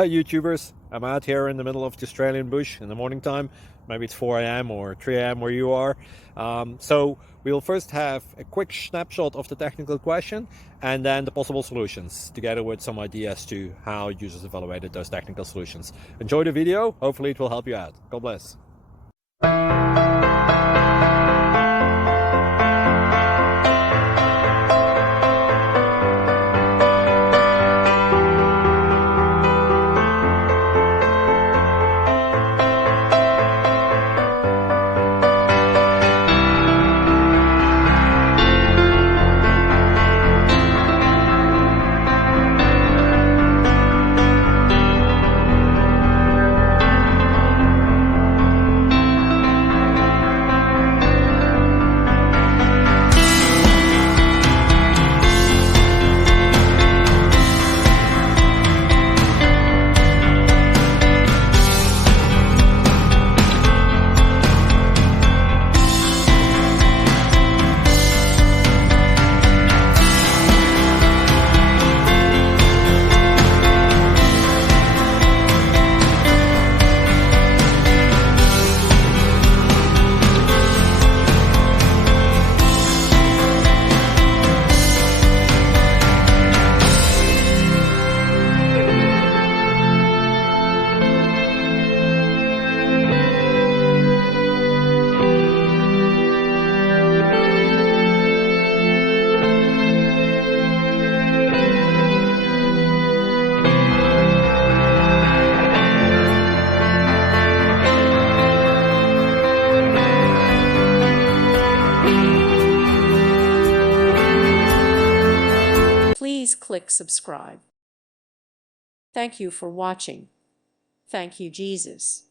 Hi YouTubers, I'm out here in the middle of the Australian bush in the morning time. Maybe it's 4 a.m. or 3 a.m. where you are. So we'll first have a quick snapshot of the technical question and then the possible solutions, together with some ideas to how users evaluated those technical solutions. Enjoy the video, hopefully it will help you out. God bless. Please click subscribe. Thank you for watching. Thank you, Jesus.